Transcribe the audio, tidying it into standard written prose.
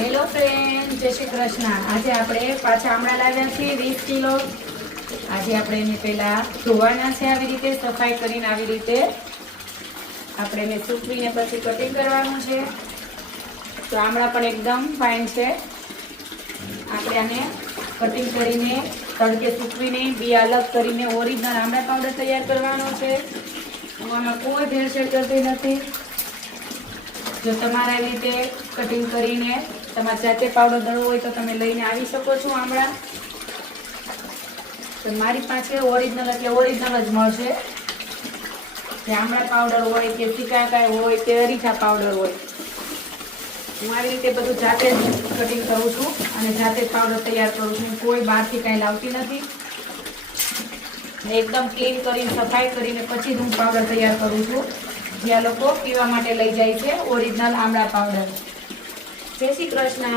Hello friend, જય શ્રી કૃષ્ણ। આજે આપણે પાછા આમળા લાવ્યા છીએ 20 કિલો। આજે આપણે એને પહેલા ધોવાના છે, આવી રીતે સફાઈ કરીને આવી રીતે આપણે એને સૂકવીને પછી કટિંગ કરવાનું છે। તો આમળા પણ એકદમ ફાઇન છે। આપણે આને કટિંગ કરીને તડકે સૂકવીને બી અલગ કરીને ઓરિજિનલ આમળા પાવડર તૈયાર કરવાનો છે। હું આમાં કોઈ ભેળસેળ કરતી નથી। જો તમારે આવી રીતે કટિંગ કરીને તમારે જાતે પાવડર દળવો હોય તો તમે લઈને આવી શકો છો આમળા। તો મારી પાસે ઓરિજિનલ એટલે ઓરિજિનલ જ મળશે। જે આમળા પાવડર હોય કે સિકાકાઈ હોય કે અરીઠા પાવડર હોય, હું આવી રીતે બધું જાતે જ કટિંગ કરું છું અને જાતે જ પાવડર તૈયાર કરું છું। કોઈ બહારથી કાંઈ લાવતી નથી। એકદમ ક્લીન કરીને સફાઈ કરીને પછી જ હું પાવડર તૈયાર કરું છું। જ્યાં લોકો પીવા માટે લઈ જાય છે ઓરિજિનલ આમળા પાવડર। જય શ્રી કૃષ્ણ।